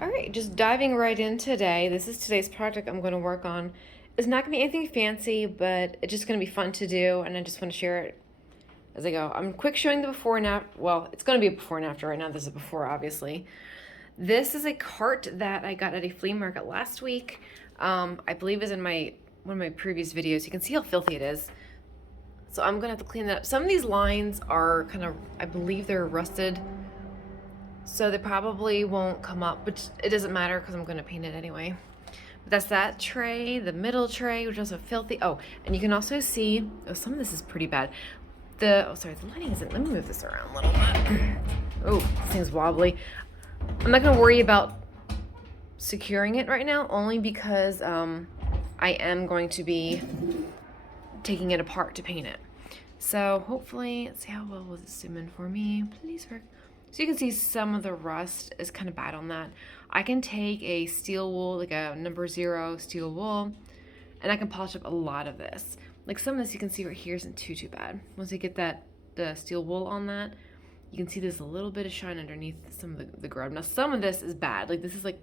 All right, just diving right in today. This is today's project I'm going to work on. It's not going to be anything fancy, but it's just going to be fun to do, and I just want to share it as I go. I'm quick showing the before and after. Well, it's going to be a before and after right now. This is before, obviously. This is a cart that I got at a flea market last week. I believe is in one of my previous videos. You can see how filthy it is. So I'm gonna have to clean that up. Some of these lines are kind of, I believe they're rusted, so they probably won't come up, but it doesn't matter because I'm gonna paint it anyway. But that's that tray, the middle tray, which is also filthy. Oh, and you can also see, oh, some of this is pretty bad. Oh, sorry, the lighting isn't, let me move this around a little bit. Oh, this thing's wobbly. I'm not gonna worry about securing it right now, only because I am going to be taking it apart to paint it. So hopefully, let's see how well will this zoom in for me. Please work. So you can see some of the rust is kind of bad on that. I can take a steel wool, like a number 0 steel wool, and I can polish up a lot of this. Like some of this you can see right here isn't too bad. Once you get the steel wool on that, you can see there's a little bit of shine underneath some of the grub. Now some of this is bad. Like this is like,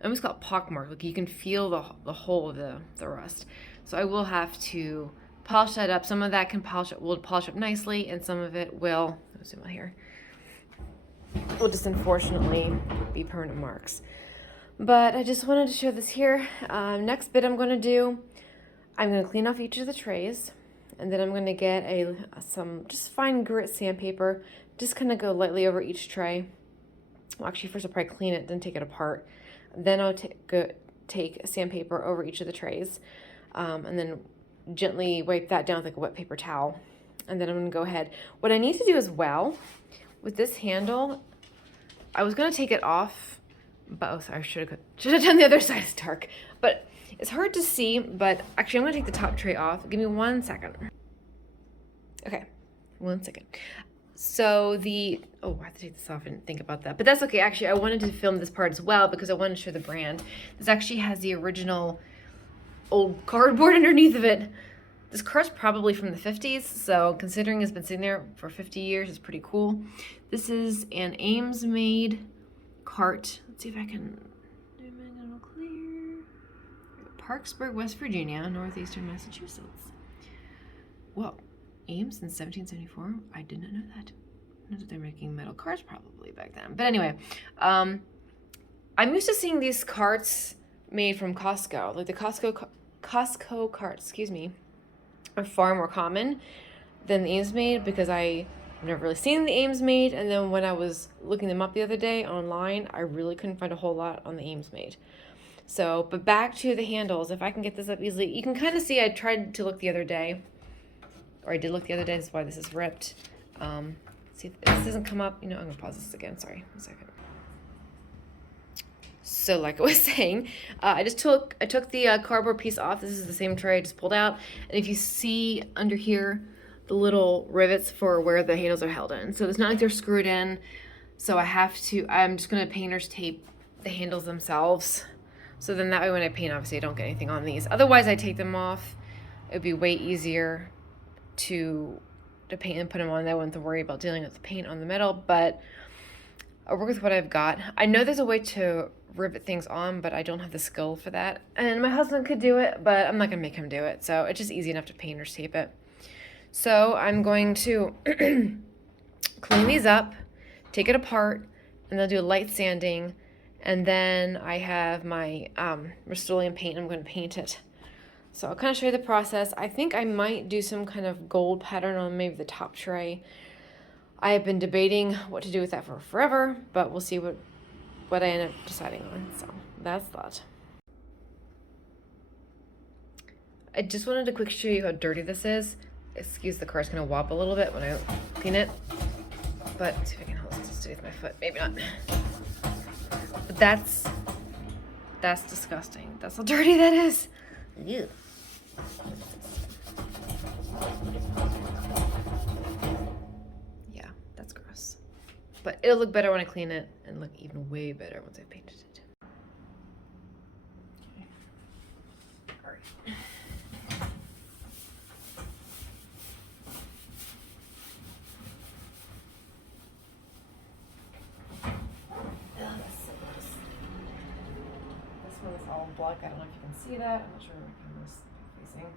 I almost got pockmarked. Like you can feel the whole of the rust. So I will have to polish that up. Some of that will polish up nicely, and some of it will, I'll zoom out here, will just unfortunately be permanent marks. But I just wanted to show this here. Next bit I'm going to do, I'm going to clean off each of the trays, and then I'm going to get some just fine grit sandpaper, just kind of go lightly over each tray. Well, actually, first I'll probably clean it, then take it apart. Then I'll take sandpaper over each of the trays, and then gently wipe that down with like a wet paper towel. And then I'm gonna go ahead. What I need to do as well with this handle, I was gonna take it off, but oh, sorry, I should have done the other side. It's dark, but it's hard to see. But actually, I'm gonna take the top tray off. Give me 1 second. Okay, 1 second. So oh, I have to take this off and think about that, but that's okay. Actually, I wanted to film this part as well because I wanted to show the brand. This actually has the original old cardboard underneath of it. This cart's probably from the 50s, so considering it's been sitting there for 50 years, it's pretty cool. This is an Ames Maid cart. Let's see if I can do it a little clear. Parksburg, West Virginia, northeastern Massachusetts. Well, Ames in 1774. I did not know that. I know that they're making metal carts probably back then. But anyway, I'm used to seeing these carts made from Costco. Like the Costco carts, excuse me, are far more common than the Ames Maid because I've never really seen the Ames Maid. And then when I was looking them up the other day online, I really couldn't find a whole lot on the Ames Maid. So, but back to the handles. If I can get this up easily, you can kind of see I tried to look the other day. Or I did look the other day, that's why this is ripped. See if this doesn't come up. You know, I'm gonna pause this again, sorry, 1 second. So like I was saying, I took the cardboard piece off. This is the same tray I just pulled out. And if you see under here, the little rivets for where the handles are held in. So it's not like they're screwed in. So I'm just gonna painter's tape the handles themselves. So then that way when I paint, obviously I don't get anything on these. Otherwise I take them off. It would be way easier to paint and put them on. I wouldn't have to worry about dealing with the paint on the metal, but I'll work with what I've got. I know there's a way to rivet things on, but I don't have the skill for that. And my husband could do it, but I'm not gonna make him do it. So it's just easy enough to painter's tape it. So I'm going to clean these up, take it apart, and then do a light sanding. And then I have my Rust-Oleum paint. I'm gonna paint it. So I'll kind of show you the process. I think I might do some kind of gold pattern on maybe the top tray. I have been debating what to do with that for forever, but we'll see what I end up deciding on. So that's that. I just wanted to quickly show you how dirty this is. Excuse the car's gonna wobble a little bit when I clean it, but let's see if I can hold it steady with my foot. Maybe not. But that's disgusting. That's how dirty that is. Ew. Yeah, that's gross. But it'll look better when I clean it and look even way better once I've painted it. Okay. All right. block. I don't know if you can see that. I'm not sure where my camera's facing.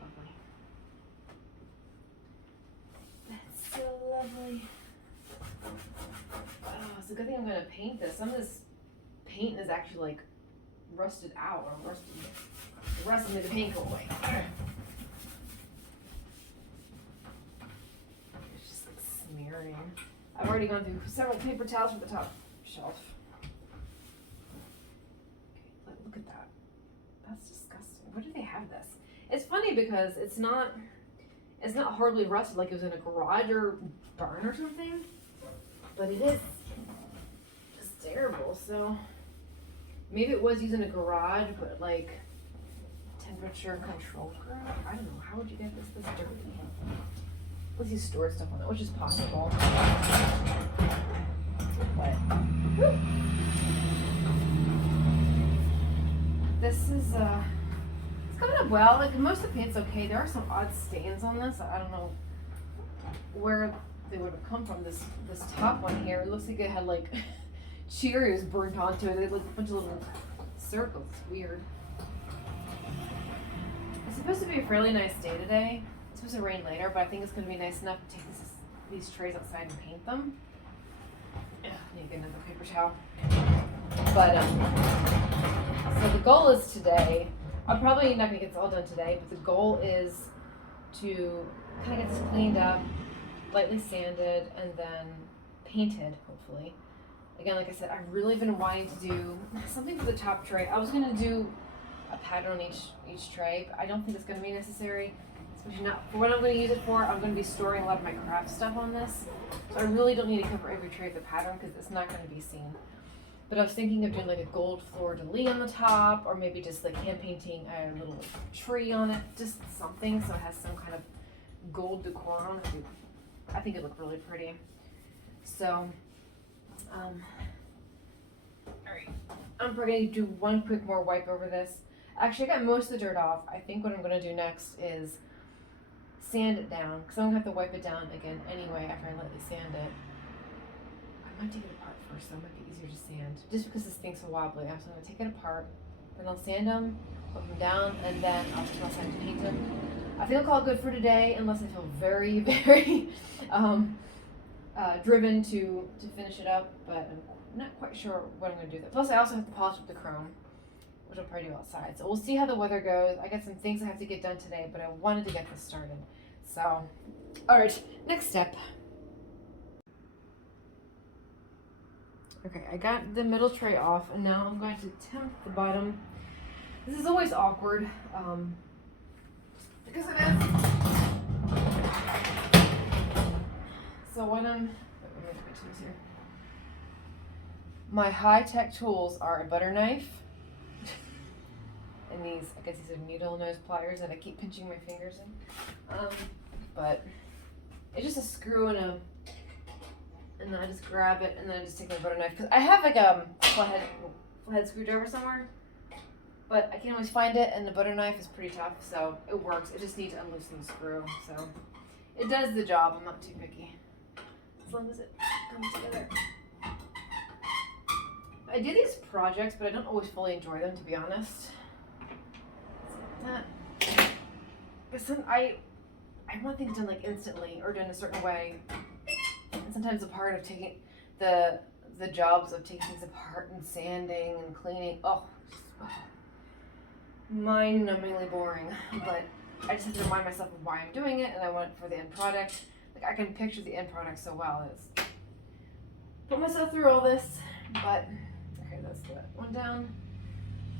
Lovely. That's so lovely. Oh, it's a good thing I'm going to paint this. Some of this paint is actually like rusted out or rusted. The rest made the paint go away. It's just like smearing. I've already gone through several paper towels from the top shelf. Okay, look at that. That's disgusting. Where do they have this? It's funny because it's not horribly rusted like it was in a garage or barn or something, but it is just terrible. So maybe it was used in a garage, but like temperature control garage. I don't know. How would you get this dirty? Unless you stored stuff on it, which is possible. But whew. This is it's coming up well. Like most of the paint's okay. There are some odd stains on this. I don't know where they would have come from. This top one here, it looks like it had like Cheerios burnt onto it. They look like a bunch of little circles. It's weird. It's supposed to be a fairly nice day today. It's supposed to rain later, but I think it's going to be nice enough to take these trays outside and paint them. Ugh, I need to get another paper towel. But so the goal is today. I'm probably not going to get this all done today, but the goal is to kind of get this cleaned up, lightly sanded, and then painted, hopefully. Again, like I said, I've really been wanting to do something for the top tray. I was going to do a pattern on each tray, but I don't think it's going to be necessary. Especially not for what I'm going to use it for. I'm going to be storing a lot of my craft stuff on this, so I really don't need to cover every tray with a pattern because it's not going to be seen. But I was thinking of doing like a gold fleur-de-lis on the top, or maybe just like hand painting a little tree on it, just something so it has some kind of gold decor on it. I think it looked really pretty. So, all right, I'm probably going to do one quick more wipe over this. Actually, I got most of the dirt off. I think what I'm going to do next is sand it down, because I'm going to have to wipe it down again anyway after I lightly sand it. I might take it apart first, so it might be easier to sand. Just because this thing's so wobbly, so I'm going to take it apart, then I'll sand them, wipe them down, and then I'll come outside to paint them. I think I'll call it good for today, unless I feel very, very driven to finish it up, but I'm not quite sure what I'm going to do. Plus, I also have to polish up the chrome, which I'll probably do outside. So we'll see how the weather goes. I got some things I have to get done today, but I wanted to get this started. So, all right, next step. Okay, I got the middle tray off, and now I'm going to temp the bottom. This is always awkward, because it is. So what here. My high-tech tools are a butter knife, and these, I guess these are needle nose pliers that I keep pinching my fingers in. But it's just a screw and then I just grab it, and then I just take my butter knife, because I have like a flathead screwdriver somewhere, but I can't always find it, and the butter knife is pretty tough, so it works. It just needs to unloosen the screw, so it does the job. I'm not too picky, as long as it comes together. I do these projects, but I don't always fully enjoy them, to be honest. Because I want things done like instantly or done a certain way. And sometimes the part of taking the jobs of taking things apart and sanding and cleaning, mind-numbingly boring. But I just have to remind myself of why I'm doing it, and I want it for the end product. Like, I can picture the end product so well. It's put myself through all this, but okay, that's the one down.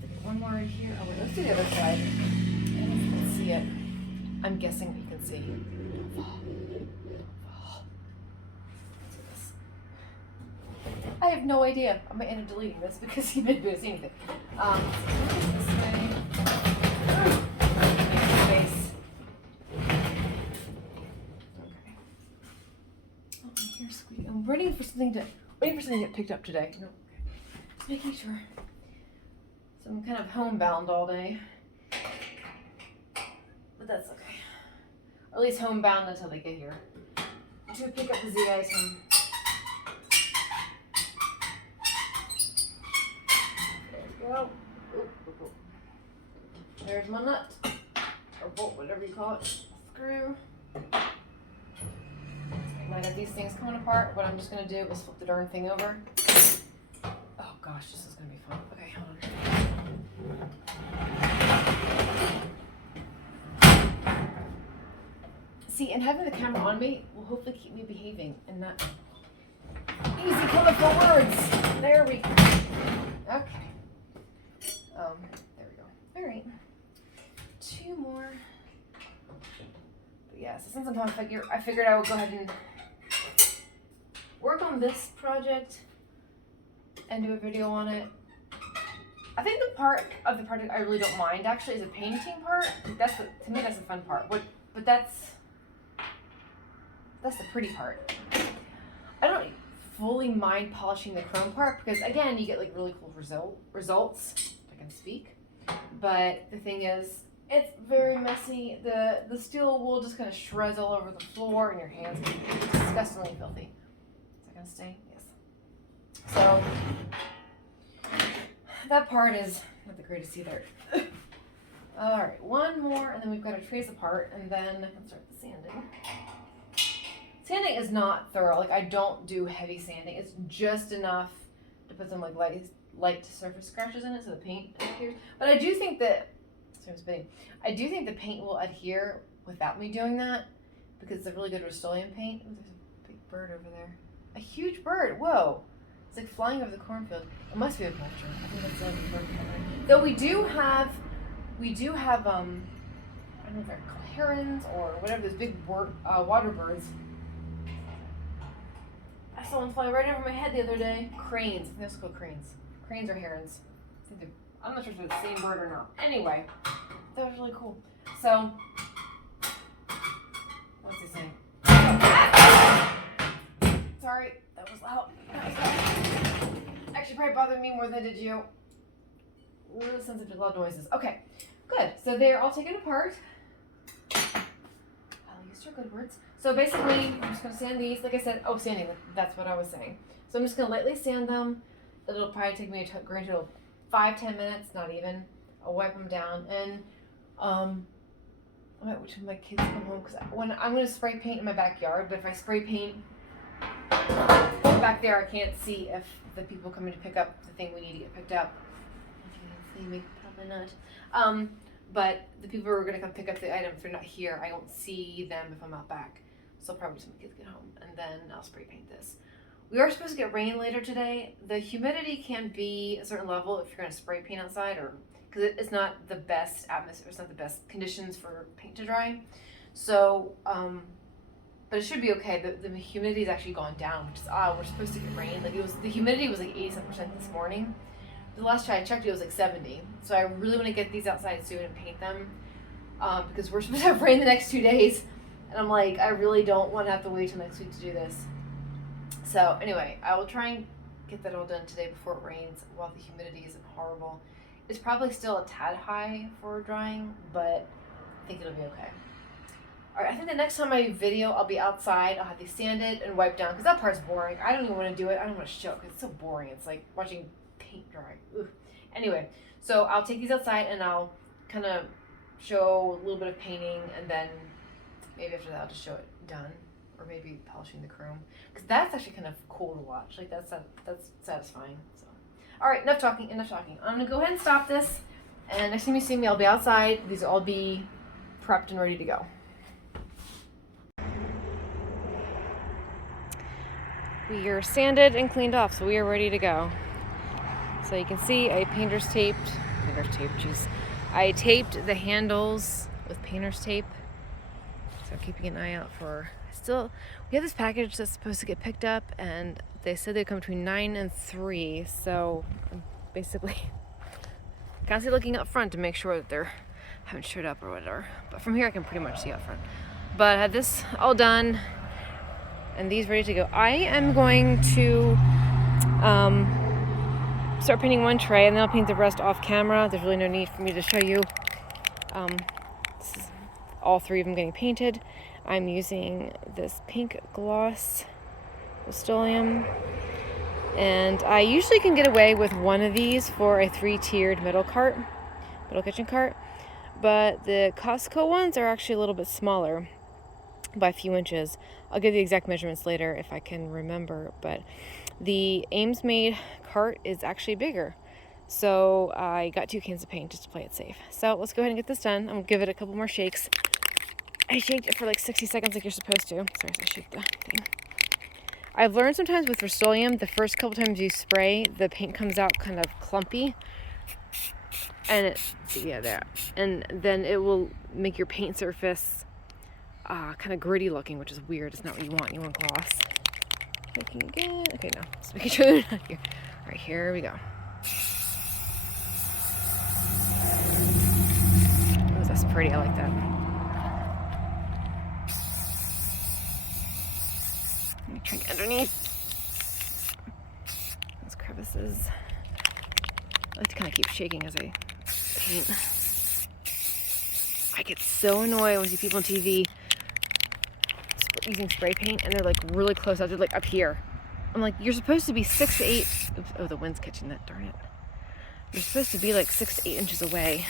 Let's get one more right here. Oh wait, let's do the other side. Let's see it. I'm guessing we can see. I have no idea. I might end up deleting this because he didn't see anything. So this way. Space. Okay. Oh, here's squeaky. I'm waiting for something to get picked up today. No. Okay. Just making sure. So I'm kind of homebound all day. But that's okay. Or at least homebound until they get here. To pick up the Z item. cool. There's my nut, or bolt, whatever you call it, screw. Now I got these things coming apart. What I'm just gonna do is flip the darn thing over. Oh gosh, this is gonna be fun. Okay, hold on. See, and having the camera on me will hopefully keep me behaving and not easy colorful words. There we go. Okay. There we go. All right. 2 more. But yeah, so since I'm home, I figured I would go ahead and work on this project and do a video on it. I think the part of the project I really don't mind actually is the painting part. To me that's the fun part. But that's the pretty part. I don't fully mind polishing the chrome part because again you get like really cool results. If I can speak. But the thing is, it's very messy. The steel wool just kind of shreds all over the floor and your hands can be disgustingly filthy. Is that gonna stay? Yes. So that part is not the greatest either. All right, 1 more, and then we've got to trace apart, and then I can start the sanding. Sanding is not thorough. Like I don't do heavy sanding. It's just enough to put some like light surface scratches in it so the paint adheres. But I do think that I do think the paint will adhere without me doing that because it's a really good Rust-Oleum paint. Ooh, there's a big bird over there. A huge bird. Whoa. It's like flying over the cornfield. It must be a vulture. I think that's a bird. Though we do have I don't know if they're called herons or whatever, those big water birds. I saw one fly right over my head the other day. Cranes. I think that's called cranes. Cranes or herons. I'm not sure if they're the same bird or not. Anyway, that was really cool. So, what's he saying? Sorry, that was loud. Actually, probably bothered me more than it did you. Really sensitive to loud noises. Okay, good. So they're all taken apart. I'll use your good words. So basically, I'm just going to sand these. Like I said, sanding. That's what I was saying. So I'm just going to lightly sand them. It'll probably take me a 5-10 minutes, not even. I'll wipe them down, and I might wait till my kids come home because when I'm going to spray paint in my backyard, but if I spray paint back there, I can't see if the people coming to pick up the thing we need to get picked up. If you can see me, probably not. But the people who are going to come pick up the item, if they're not here, I won't see them if I'm out back. So probably just when the kids get home, and then I'll spray paint this. We are supposed to get rain later today. The humidity can be a certain level if you're going to spray paint outside, or because it's not the best atmosphere, it's not the best conditions for paint to dry. So, but it should be okay. The humidity has actually gone down, which is odd. We're supposed to get rain. Like the humidity was like 87% this morning. The last time I checked, it was like 70. So I really want to get these outside soon and paint them because we're supposed to have rain the next 2 days, and I'm like, I really don't want to have to wait till next week to do this. So anyway, I will try and get that all done today before it rains while the humidity isn't horrible. It's probably still a tad high for drying, but I think it'll be okay. All right, I think the next time I video, I'll be outside. I'll have these sanded and wiped down because that part's boring. I don't even want to do it. I don't want to show it because it's so boring. It's like watching paint dry. Ugh. Anyway, so I'll take these outside and I'll kind of show a little bit of painting, and then maybe after that I'll just show it done. Or maybe polishing the chrome, because that's actually kind of cool to watch. Like that's satisfying. So, all right, enough talking. I'm gonna go ahead and stop this. And next time you see me, I'll be outside. These will all be prepped and ready to go. We are sanded and cleaned off, so we are ready to go. So you can see I I taped the handles with painter's tape. So keeping an eye out for. We have this package that's supposed to get picked up, and they said they'd come between 9 and 3. So I'm basically constantly looking up front to make sure that they haven't showed up or whatever. But from here, I can pretty much see out front. But I had this all done, and these ready to go. I am going to start painting one tray, and then I'll paint the rest off camera. There's really no need for me to show you. This is all 3 of them getting painted. I'm using this pink gloss Rust-Oleum, and I usually can get away with one of these for a 3-tiered metal cart. little kitchen cart. But the Costco ones are actually a little bit smaller by a few inches. I'll give the exact measurements later if I can remember, but the Ames Maid cart is actually bigger. So I got 2 cans of paint just to play it safe. So let's go ahead and get this done. I'm gonna give it a couple more shakes. I shaked it for like 60 seconds like you're supposed to. Sorry, I shake the thing. I've learned sometimes with Rust-Oleum, the first couple times you spray, the paint comes out kind of clumpy. And and then it will make your paint surface kind of gritty looking, which is weird. It's not what you want. You want gloss. Shaking again. Okay, no. Just making sure they're not here. All right, here we go. Oh, that's pretty. I like that. Let me try underneath. Those crevices. I like to kind of keep shaking as I paint. I get so annoyed when I see people on TV using spray paint and they're like really close up. They're like up here. I'm like, you're supposed to be 6 to 8. Oops, oh, the wind's catching that. Darn it. You're supposed to be like 6 to 8 inches away,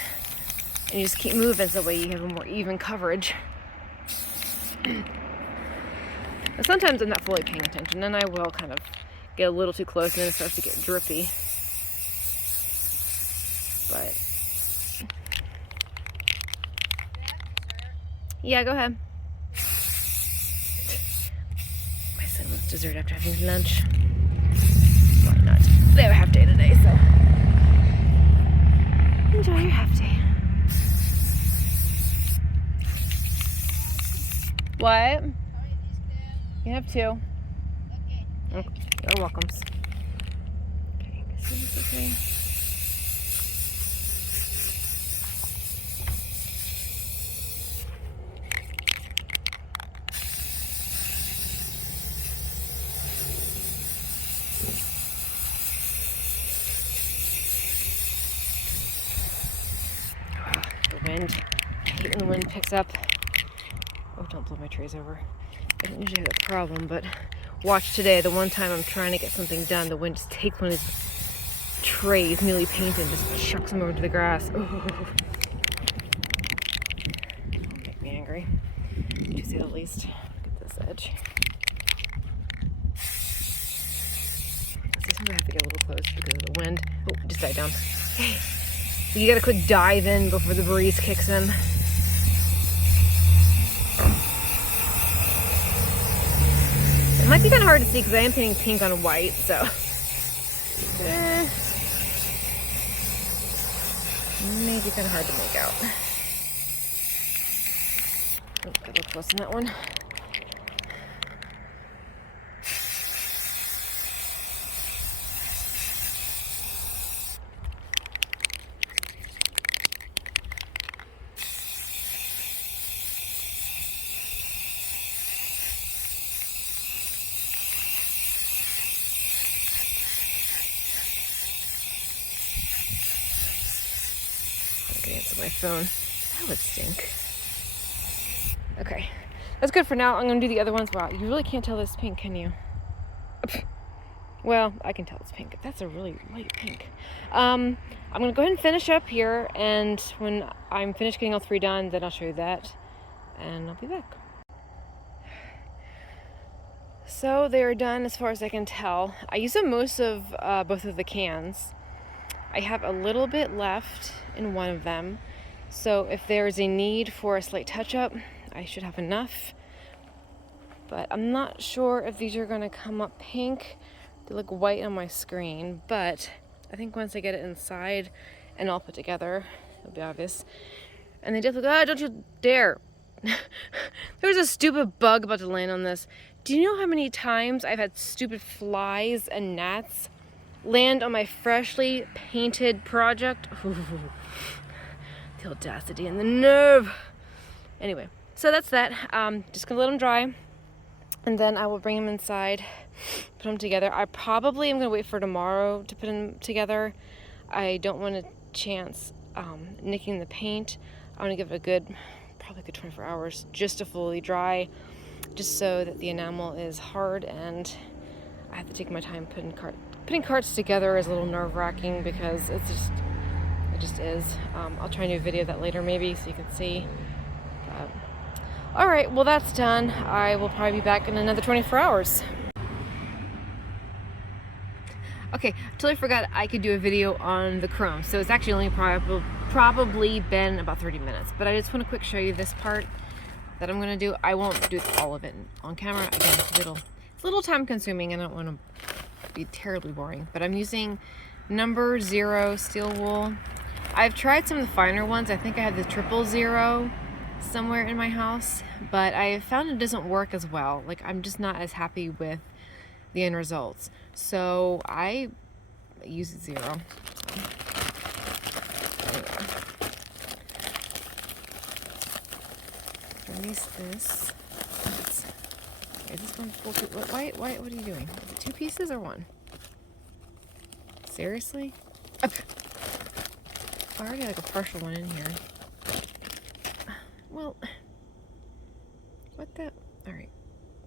and you just keep moving so that way you have a more even coverage. And sometimes I'm not fully paying attention, and I will kind of get a little too close, and then it starts to get drippy. But yeah, go ahead. My son wants dessert after having lunch. Why not? They have a half day today, so enjoy your half day. What? You have 2. Okay. You're welcome. Okay, is this okay? The wind. I hate when the wind picks up. Oh, don't blow my trays over. I don't usually have that problem, but watch today. The one time I'm trying to get something done, the wind just takes one of these trays, newly painted, and just chucks them over to the grass. Ooh. Don't make me angry, to say the least. Look at this edge. Sometimes I have to get a little close because of the wind. Oh, it just died down. Hey. So you gotta quick dive in before the breeze kicks in. It might be kind of hard to see because I am painting pink on white, so. Maybe kind of hard to make out. Oh, got a little close on that one. Answer my phone. That would stink. Okay, that's good for now. I'm gonna do the other ones. Wow, you really can't tell this pink, can you? Well, I can tell it's pink. That's a really light pink. I'm gonna go ahead and finish up here, and when I'm finished getting all 3 done, then I'll show you that, and I'll be back. So they are done as far as I can tell. I used up most of both of the cans. I have a little bit left in one of them, so if there's a need for a slight touch-up, I should have enough. But I'm not sure if these are going to come up pink. They look white on my screen, but I think once I get it inside and all put together, it'll be obvious. And they definitely go, don't you dare. There's a stupid bug about to land on this. Do you know how many times I've had stupid flies and gnats land on my freshly painted project? Ooh, the audacity and the nerve. Anyway, so that's that. Just gonna let them dry, and then I will bring them inside, put them together. I probably am gonna wait for tomorrow to put them together. I don't want to chance nicking the paint. I want to give it a good, probably a good 24 hours just to fully dry, just so that the enamel is hard, and I have to take my time putting carts together is a little nerve-wracking because it's It just is. I'll try and do a video of that later maybe so you can see. Alright, well that's done. I will probably be back in another 24 hours. Okay, totally forgot I could do a video on the chrome. So it's actually only probably been about 30 minutes. But I just want to quick show you this part that I'm going to do. I won't do all of it on camera. Again, it's a little time consuming and I don't want to be terribly boring. But I'm using number 0 steel wool. I've tried some of the finer ones. I think I have the 000 somewhere in my house. But I found it doesn't work as well. Like, I'm just not as happy with the end results. So I use 0. Release this. Okay, this one's full. Why? What are you doing? Is it 2 pieces or 1? Seriously? Okay. I already have like a partial one in here. Well, what the? All right.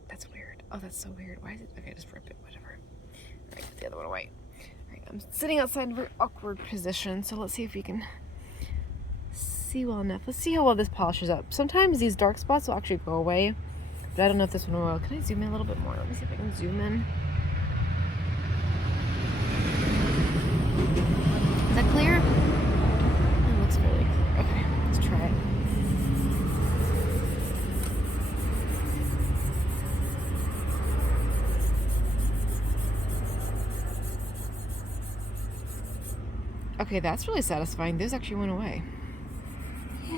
That's weird. Oh, that's so weird. Why is it? Okay, just rip it. Whatever. All right, put the other one away. All right, I'm sitting outside in a very awkward position, so let's see if we can see well enough. Let's see how well this polishes up. Sometimes these dark spots will actually go away, but I don't know if this one will. Can I zoom in a little bit more? Let me see if I can zoom in. Is that clear? It looks really clear. Okay, let's try it. Okay, that's really satisfying. Those actually went away. Yay.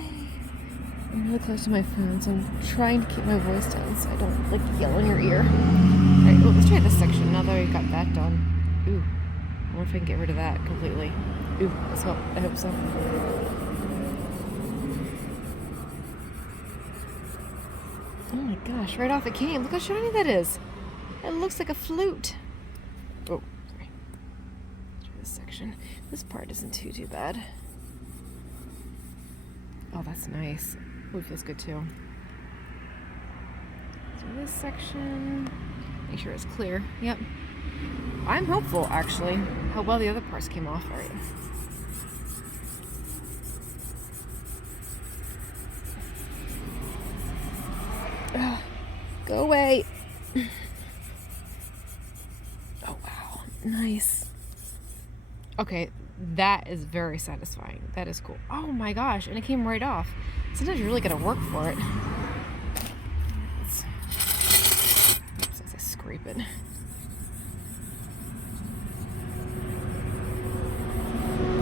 I'm really close to my phone, so I'm trying to keep my voice down so I don't like yell in your ear. Alright, well, let's try this section now that we got that done. Ooh, I wonder if I can get rid of that completely. Ooh, let's hope. I hope so. Oh my gosh, right off it came. Look how shiny that is. It looks like a flute. Oh, sorry. Let's try this section. This part isn't too bad. Oh, that's nice. Oh, it feels good too. So this section, make sure it's clear. Yep. I'm hopeful, actually, how well the other parts came off. All right. Ugh, go away. Oh, wow. Nice. Okay, that is very satisfying. That is cool. Oh my gosh, and it came right off. Sometimes you really gotta work for it. Oops, as I scrape it.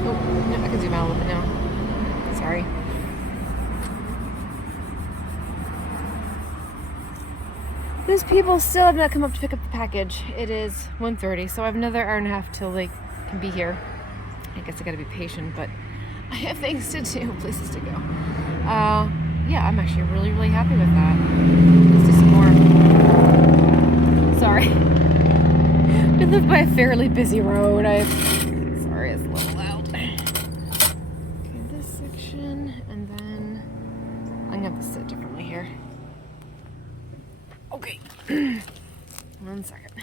Oh, no, I can zoom out a little bit now. Sorry. Those people still have not come up to pick up the package. It is 1:30, so I have another hour and a half till they can be here. I guess I gotta be patient, but I have things to do, places to go. Yeah, I'm actually really happy with that. Let's do some more. Sorry. We live by a fairly busy road. Sorry, it's a little loud. Okay, this section, and then I'm gonna have to sit differently here. Okay. 1 second.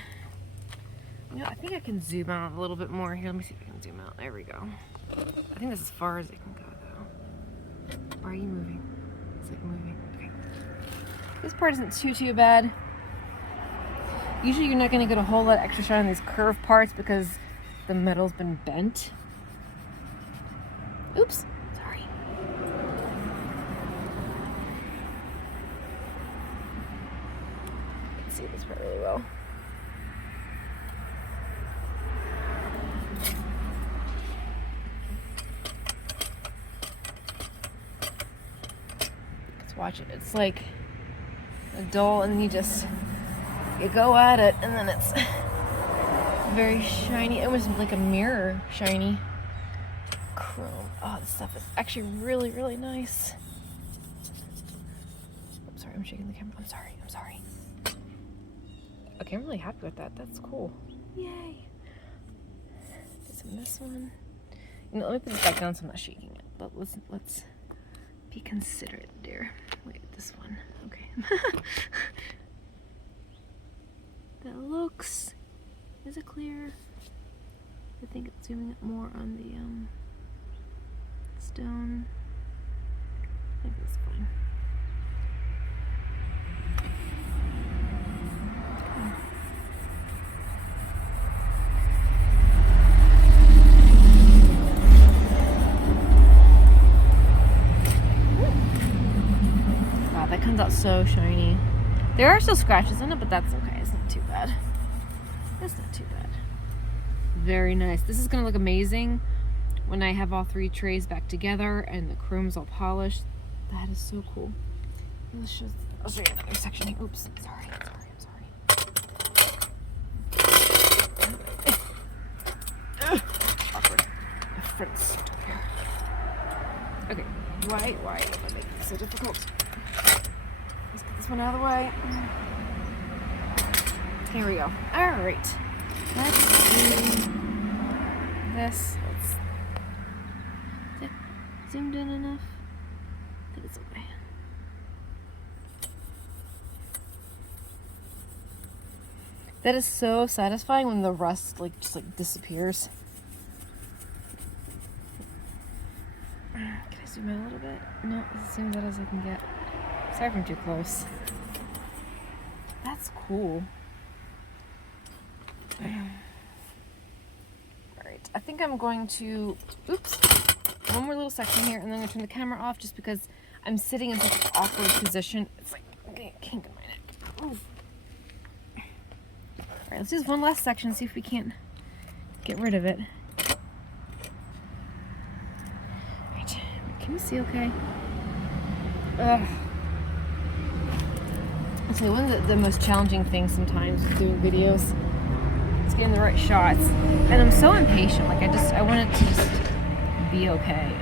You know, I think I can zoom out a little bit more here. Let me see if I can zoom out. There we go. I think that's as far as it can go, though. Why are you moving? It's like moving. Okay. This part isn't too bad. Usually you're not going to get a whole lot of extra shine on these curved parts because the metal's been bent. Oops. Sorry. I can see this part really well. Watch it. It's like a doll, and you go at it, and then it's very shiny. It was like a mirror shiny chrome. Oh, this stuff is actually really nice. I'm sorry, I'm shaking the camera. I'm sorry. Okay, I'm really happy with that. That's cool. Yay. Do some of this one. You know, let me put this back down so I'm not shaking it. But let's be considerate, dear. Wait, this one. Okay. That looks. Is it clear? I think it's zooming up more on the down. I think that's fine. Wow, that comes out so shiny. There are still scratches in it, but that's okay. It's not too bad. That's not too bad. Very nice. This is gonna look amazing when I have all 3 trays back together and the chrome's all polished. That is so cool. I'll show you another section here. Oops, sorry. Awkward. My friend's stuck here. Okay, why am I making it so difficult? Let's get this one out of the way. Here we go. Alright. Let's do this. Is it zoomed in enough? I think it's okay. That is so satisfying when the rust just disappears. Can I zoom out a little bit? No, as zoomed out as I can get. Sorry if I'm too close. That's cool. Alright, I think I'm going to, one more little section here, and then I'm going to turn the camera off just because I'm sitting in such an awkward position. It's like, I'm getting a kink in my neck. Ooh. Alright, let's do this one last section, see if we can't get rid of it. Alright, can you see okay? Ugh. So one of the most challenging things sometimes with doing videos is getting the right shots. And I'm so impatient, like I want it to just be okay.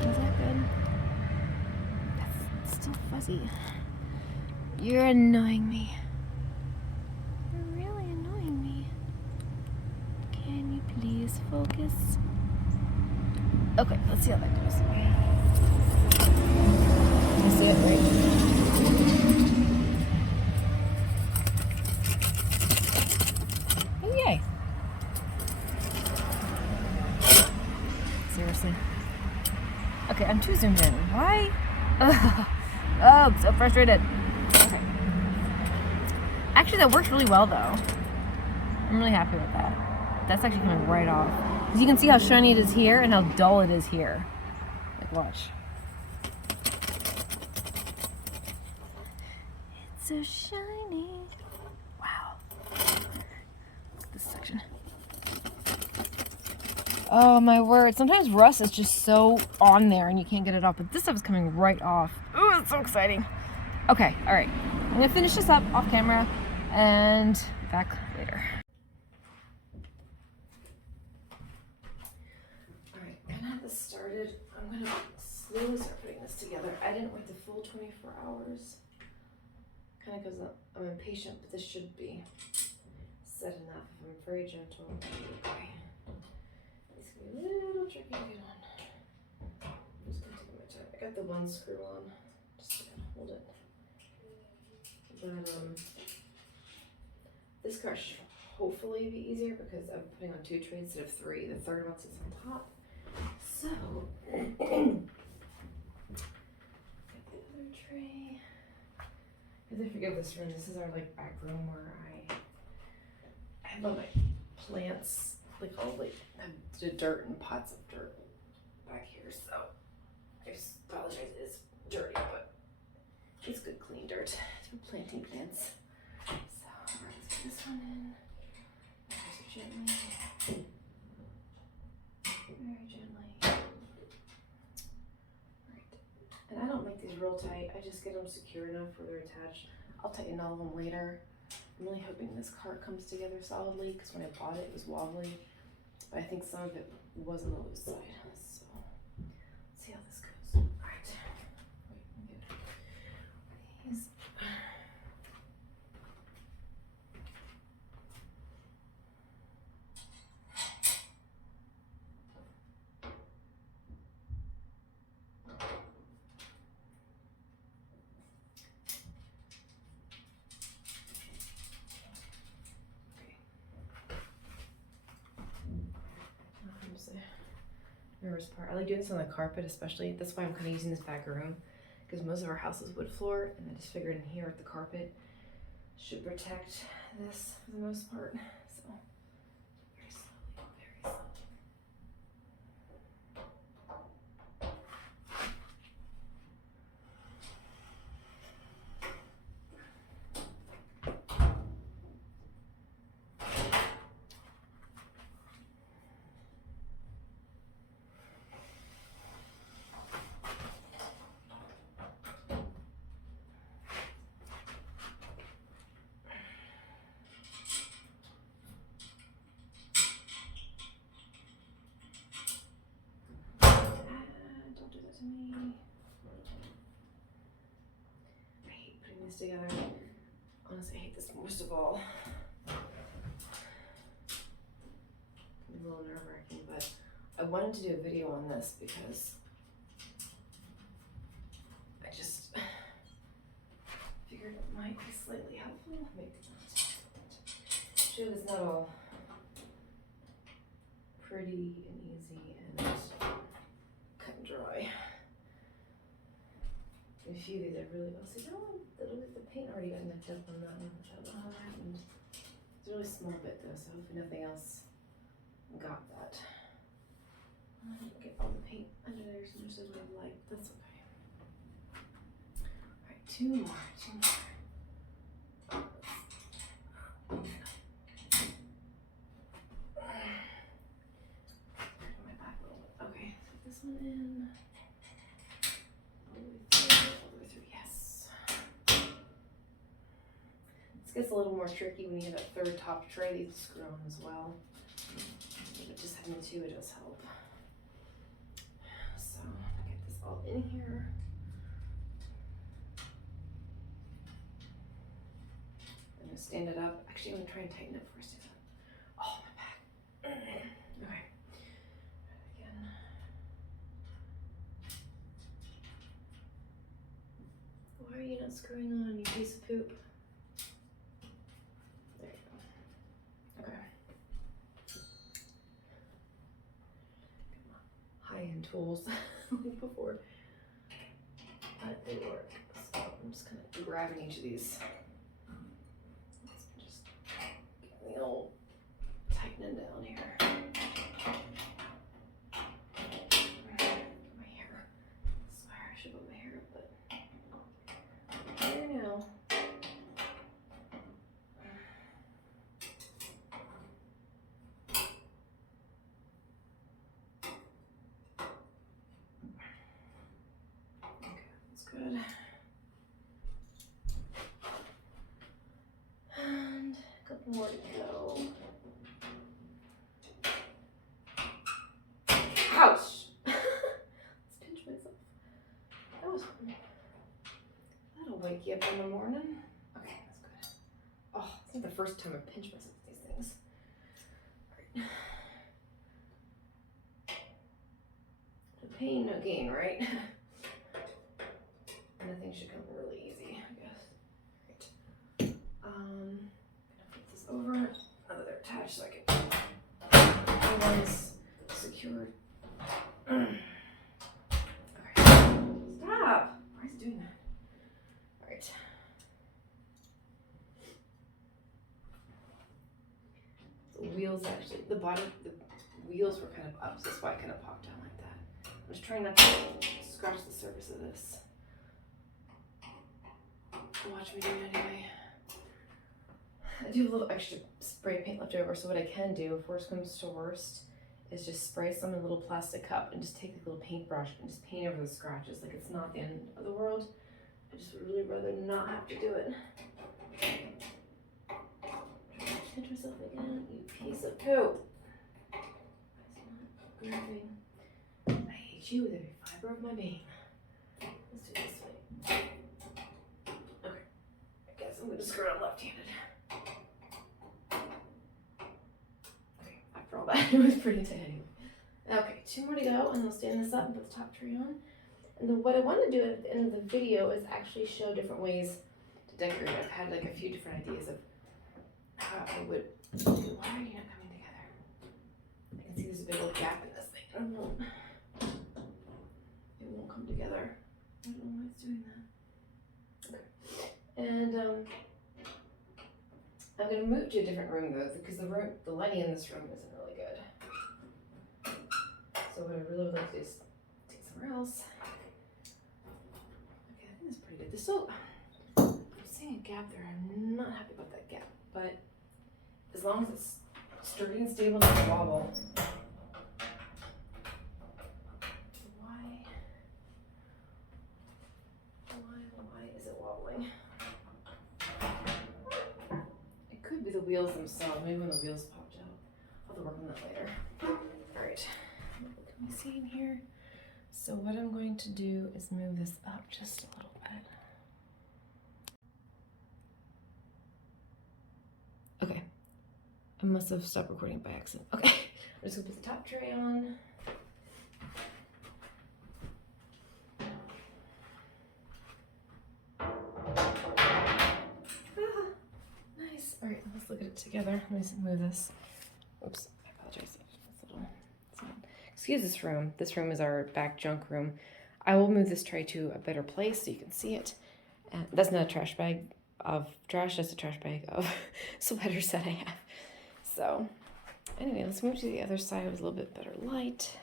Is that good? That's still fuzzy. You're annoying me. You're really annoying me. Can you please focus? Okay, let's see how that goes. You see it, right? Oh, yay. Seriously. Okay, I'm too zoomed in. Why? Ugh. Oh, I'm so frustrated. Okay. Actually, that worked really well, though. I'm really happy with that. That's actually coming right off. Because you can see how shiny it is here and how dull it is here. Like, watch. It's so shiny. Wow. Look at this section. Oh, my word. Sometimes rust is just so on there and you can't get it off. But this stuff is coming right off. Ooh, it's so exciting. Okay, all right. I'm going to finish this up off camera and be back later. Started. I'm gonna slowly start putting this together. I didn't wait the full 24 hours, kind of because I'm impatient, but this should be set enough. I'm very gentle. Okay. It's gonna be a little tricky to get on. I'm just gonna take my time. I got the one screw on, just to kind of hold it. But this card should hopefully be easier because I'm putting on 2 trays instead of 3. The third one sits on top. So, get the other tray. I have to forgive this room. This is our back room where I have all my plants, all the dirt and pots of dirt back here. So I just apologize. It's dirty, but it's good, clean dirt. It's for planting plants. So alright, let's put this one in. Very gently. Very gently. And I don't make these real tight. I just get them secure enough where they're attached. I'll tighten all of them later. I'm really hoping this cart comes together solidly because when I bought it, it was wobbly. But I think some of it was on the loose side. So let's see how this goes. All right. Wait, let me get these. nervous part. I like doing this on the carpet, especially. That's why I'm kind of using this back room, because most of our house is wood floor, and I just figured in here with the carpet should protect this for the most part. So very slowly, very slowly. Don't do that to me. I hate putting this together. Honestly, I hate this most of all. It's a little nerve-wracking, but I wanted to do a video on this because I just figured it might be slightly helpful. Maybe not. Show it's not all pretty and easy and cut and dry. A few of these are really well. See, that one, the paint already got nicked up on that one, which I don't know how that happened. It's a really small bit though, so hopefully nothing else got that. I didn't get all the paint under there as much as I'd like. That's okay. Alright, two more. My back a little bit. Okay, put this one in. All the way through, yes. This gets a little more tricky when you have that third top tray that you screw on as well. But just having two, it does help. So, get this all in here. I'm gonna stand it up. Actually, I'm gonna try and tighten it before I stand it up. Oh, my back. Okay. Again. Why are you not screwing on, you piece of poop? There you go. Okay. High-end tools like before, but they work. So I'm just kind of grabbing each of these. Just getting the old tightening down here. My hair. I swear I should put my hair up, but here now. Good. And a couple more to go. Ouch! Let's pinch myself. That was fun. That'll wake you up in the morning. Okay, that's good. Oh, it's not the first time I've pinched myself with these things. All right. No pain, no gain, right? Nothing should come really easy, I guess. Right. I'm gonna flip this over. Now that they're attached, so I can get one's secured. Okay. Stop! Why is it doing that? Alright. The wheels actually, the wheels were kind of up, so that's why it kind of popped down like that. I'm just trying not to scratch the surface of this. Watch me do it anyway. I do have a little extra spray paint left over, so what I can do, if worst comes to worst, is just spray some in a little plastic cup and just take a little paintbrush and just paint over the scratches. Like, it's not the end of the world. I just would really rather not have to do it. Pinch myself again, you piece of poop. It's not grabbing. I hate you with every fiber of my being. Let's do it this way. I'm going to screw it left-handed. Okay, after all that, it was pretty tight anyway. Okay, two more to go, and I'll stand this up and put the top tray on. And then what I want to do at the end of the video is actually show different ways to decorate. I've had like a few different ideas of how I would do. Why are you not coming together? I can see there's a big old gap in this thing. I don't know together. I don't know why it's doing that. Okay. And I'm gonna move to a different room though, because the lighting in this room isn't really good. So what I really would like to do is take somewhere else. Okay, I think that's pretty good. There's still, I'm seeing a gap there. I'm not happy about that gap, but as long as it's sturdy and stable, doesn't wobble. Why is it wobbling? It could be the wheels themselves. Maybe when the wheels popped out. I'll have to work on that later. All right, what can we see in here? So what I'm going to do is move this up just a little bit. Okay, I must have stopped recording by accident. Okay, I'm just gonna put the top tray on. Nice. All right, let's look at it together. Let me just move this. Oops, I apologize. Excuse this room. This room is our back junk room. I will move this tray to a better place so you can see it. And that's not a trash bag of trash, that's a trash bag of sweaters that I have. So anyway, let's move to the other side with a little bit better light.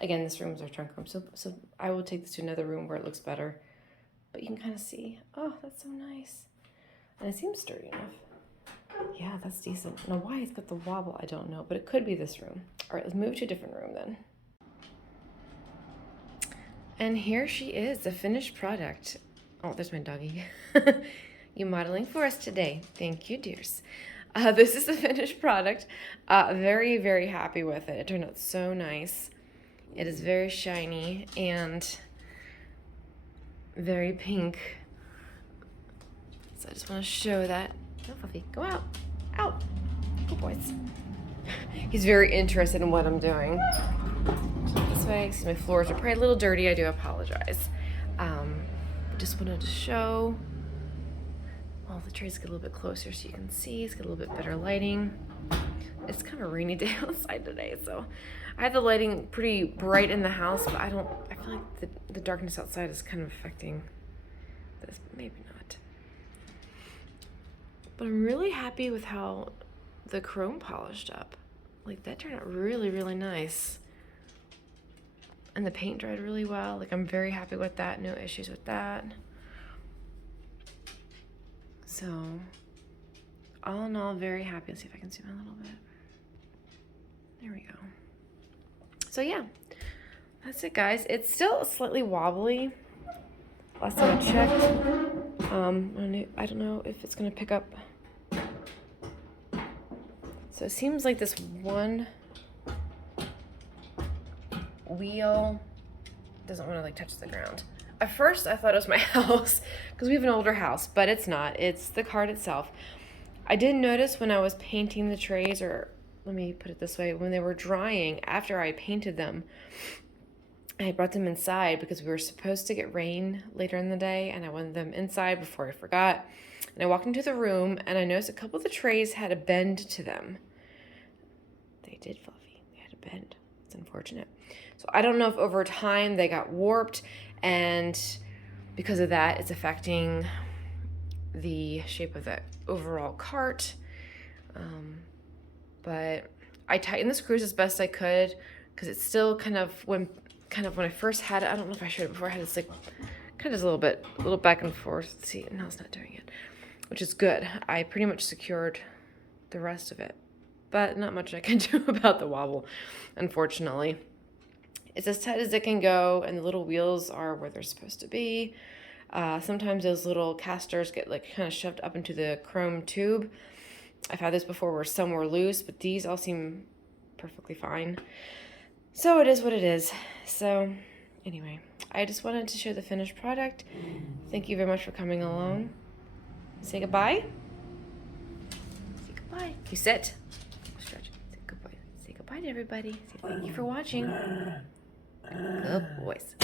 Again, this room is our trunk room. So I will take this to another room where it looks better. But you can kind of see, oh, that's so nice. And it seems sturdy enough. Yeah, that's decent. Now why it's got the wobble, I don't know, but it could be this room. All right, let's move to a different room then. And here she is, the finished product. Oh, there's my doggy. You modeling for us today. Thank you, dears. This is the finished product. Very, very happy with it. It turned out so nice. It is very shiny and very pink. So I just want to show that. Go, Fluffy, go out. Out. Good boys. He's very interested in what I'm doing. This way, excuse my floors are probably a little dirty. I do apologize. Just wanted to show. Well, the trays get a little bit closer so you can see. It's got a little bit better lighting. It's kind of a rainy day outside today, so I have the lighting pretty bright in the house, but I feel like the darkness outside is kind of affecting this, but maybe not. But I'm really happy with how the chrome polished up. Like, that turned out really, really nice. And the paint dried really well. Like, I'm very happy with that. No issues with that. So, all in all, very happy. Let's see if I can zoom in a little bit. There we go. So yeah, that's it, guys. It's still slightly wobbly. Last time I checked, I don't know if it's gonna pick up. So it seems like this one wheel doesn't want to like touch the ground. At first I thought it was my house because we have an older house, but it's not. It's the cart itself. I did notice when I was painting the trays, or let me put it this way, when they were drying, after I painted them, I brought them inside because we were supposed to get rain later in the day, and I wanted them inside before I forgot. And I walked into the room and I noticed a couple of the trays had a bend to them. They did, Fluffy. They had a bend. It's unfortunate. So I don't know if over time they got warped, and because of that, it's affecting the shape of the overall cart. But I tightened the screws as best I could because it's still kind of when I first had it, I don't know if I showed it before, I had this like kind of a little back and forth. See, now it's not doing it, which is good. I pretty much secured the rest of it, but not much I can do about the wobble, unfortunately. It's as tight as it can go, and the little wheels are where they're supposed to be. Sometimes those little casters get like kind of shoved up into the chrome tube. I've had this before where some were loose, but these all seem perfectly fine. So it is what it is. So anyway, I just wanted to show the finished product. Thank you very much for coming along. Say goodbye. Say goodbye. You sit. Stretch. Say goodbye. Say goodbye to everybody. Say thank you for watching. Good boys.